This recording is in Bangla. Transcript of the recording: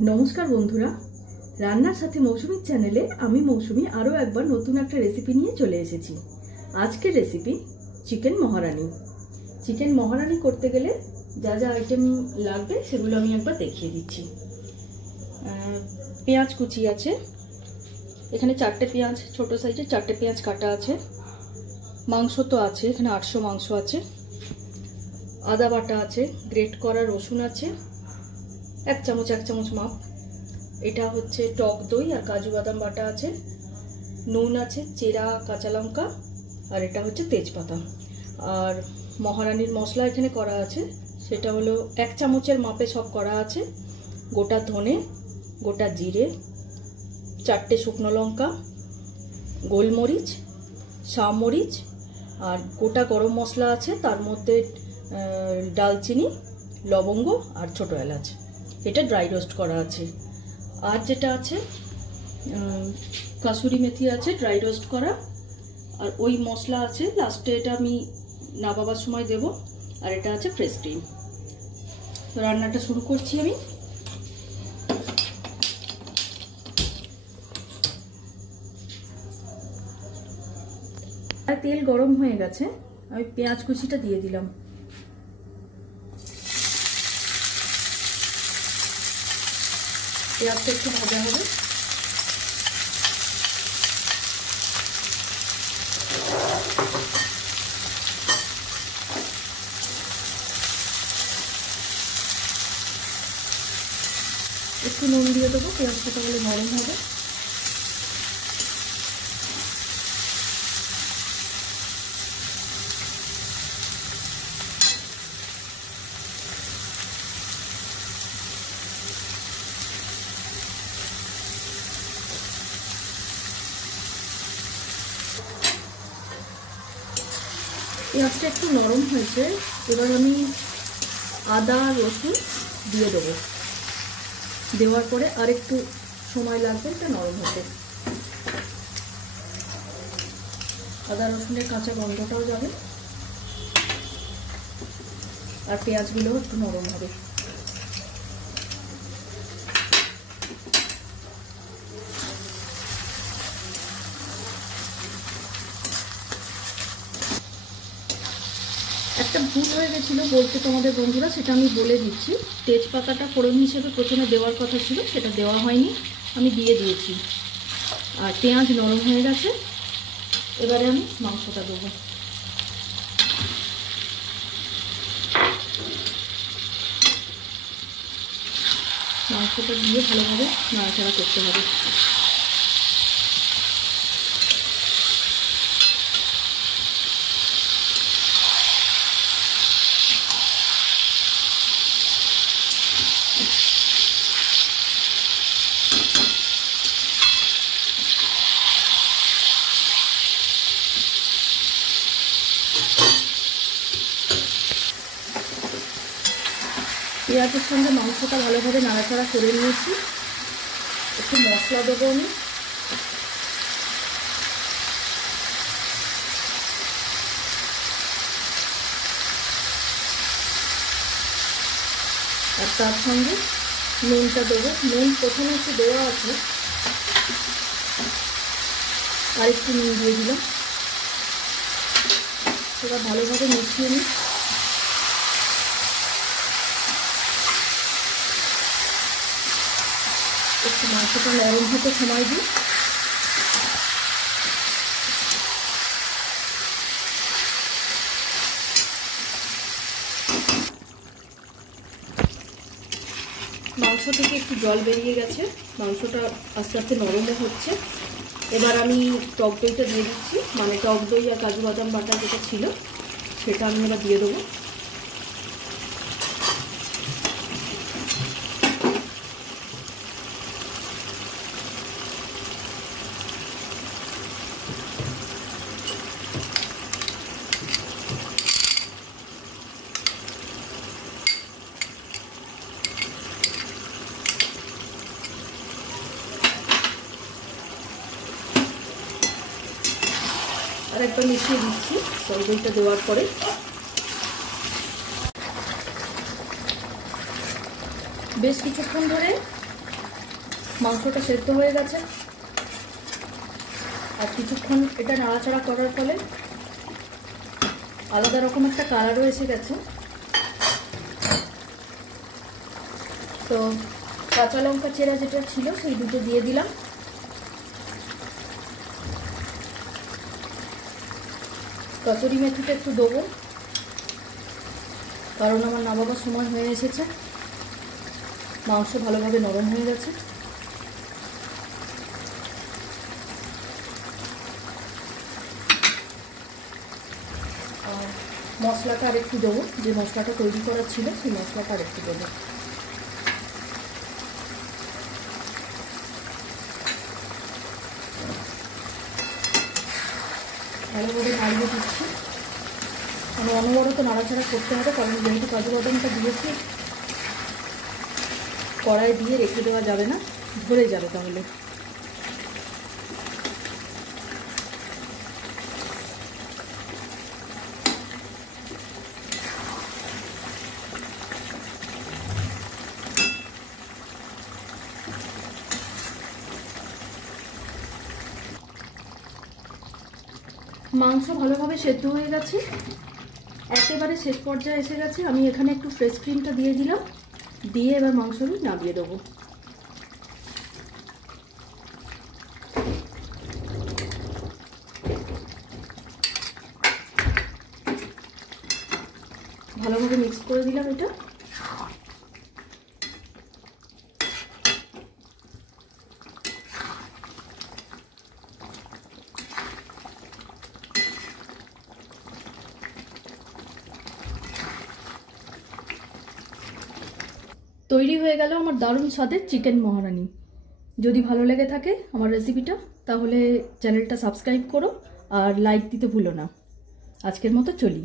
नमस्कार बंधुरा रान्नार साथे मौसुमी चैनेले आमी मौसुमी आरो एकबार नतून एक रेसिपि निये चले एसेछि। आजकेर रेसिपि चिकेन महारानी। चिकेन महारानी करते गेले जा जा आइटेम लागबे सेगुलो आमी एकबार देखिए दिচ্ছি। पेঁয়াজ कुचि आछे, एखाने 4टे पेঁয়াজ छोटो साइजेर 4टे पेঁয়াজ काटा आछे। मांस तो आछे, एखाने 800 मांस आछे। आदा बाटा आछे, ग्रेट करा रसुन आछे, एक चामच माप। एटा होच्छे टक दई और काजू बादाम बाटा आछे, नुन आछे, चेरा काँचा लंका और एटा होच्छे तेजपाता। और महारानीर मशला एखाने करा आछे, सेटा हलो एक चामचेर मापे सब करा आछे। गोटा धने, गोटा जिरे, 4टे शुकनो लंका, गोलमरिच, शामरिच और गोटा गरम मशला आछे, तार मध्य दालचिनी, लवंग और छोटो एलाच। এটা ড্রাই রোস্ট করা আছে। আর যেটা আছে কাসুরি মেথি আছে ড্রাই রোস্ট করা, আর ওই মশলা আছে লাস্টে, এটা আমি নামাবার সময় দেব। আর এটা আছে ফ্রেশ ক্রিম। তো রান্নাটা শুরু করছি আমি। তেল গরম হয়ে গেছে, আমি পেঁয়াজ কুচিটা দিয়ে দিলাম। পেঁয়াজটা একটু ভাজা হবে। একটু নুন দিয়ে দেবো, পেঁয়াজটা তাহলে নরম হবে। পেঁয়াজটা একটু নরম হয়েছে, এবার আমি আদা রসুন দিয়ে দেবো। দেওয়ার পরে আর একটু সময় লাগবে এটা নরম হতে। আদা রসুনের কাঁচা গন্ধটাও যাবে আর পেঁয়াজগুলো একটু নরম হবে। একটা ভুল হয়ে গেছিল বলতে তোমাদের বন্ধুরা, সেটা আমি বলে দিচ্ছি। তেজপাতাটা ফোড়ন হিসেবে প্রথমে দেওয়ার কথা ছিল, সেটা দেওয়া হয়নি, আমি দিয়ে দিয়েছি। আর পেঁয়াজ নরম হয়ে গেছে, এবারে আমি মাংসটা দেবো। মাংসটা দিয়ে ভালোভাবে নাড়াচাড়া করতে হবে। পেঁয়াজের সঙ্গে মাংসটা ভালোভাবে নাড়াচাড়া করে নিয়েছি। একটু মশলা দেবো আমি। আর তার সঙ্গে নুনটা দেবো। নুন প্রথমে একটু দেওয়া আছে, আর একটু নুন দিয়ে দিলাম। সেটা ভালোভাবে মিশিয়ে নিই। একটু মাংসটা নরম হতে সময় দিই। মাংস থেকে একটু জল বেরিয়ে গেছে, মাংসটা আস্তে আস্তে নরমও হচ্ছে। এবার আমি টক দইটা দিয়ে দিচ্ছি, মানে টক দই আর কাজু বাদাম বাটা যেটা ছিল সেটা আমি এবার দিয়ে দেবো। আর একবার মিশিয়ে দিচ্ছি টক দইটা দেওয়ার পরে। বেশ কিছুক্ষণ ধরে মাংসটা সেদ্ধ হয়ে গেছে, আর কিছুক্ষণ এটা নাড়াচাড়া করার ফলে আলাদা রকম একটা কালারও এসে গেছে। তো কাঁচা লঙ্কা চেরা যেটা ছিল সেই দুটো দিয়ে দিলাম। কসুরি মেথিটা একটু দেবো, কারণ আমার নামাবার সময় হয়ে এসেছে, মাংস ভালোভাবে নরম হয়ে গেছে। আর মশলাটা আর একটু দেবো, যে মশলাটা তৈরি করা ছিল সেই মশলাটা আর একটু দেবো। ভালোভাবে নাড়িয়ে দিচ্ছি, মানে অনবরত নাড়াচাড়া করতে হবে, কারণ যেহেতু কাজু বাদামটা দিয়েছি কড়াই দিয়ে রেখে দেওয়া যাবে না, ধরে যাবে তাহলে। মাংস ভালোভাবে সেদ্ধ হয়ে গেছে, একেবারে শেষ পর্যায়ে এসে গেছে। আমি এখানে একটু ফ্রেশ ক্রিমটা দিয়ে দিলাম, দিয়ে এবার মাংসটা নামিয়ে দেবো। ভালোভাবে মিক্স করে দিলাম এটা। তৈরি হয়ে গেল আমার দারুণ স্বাদের চিকেন মহারানি। যদি ভালো লেগে থাকে আমার রেসিপিটা, তাহলে চ্যানেলটা সাবস্ক্রাইব করো আর লাইক দিতে ভুলো না। আজকের মতো চলি।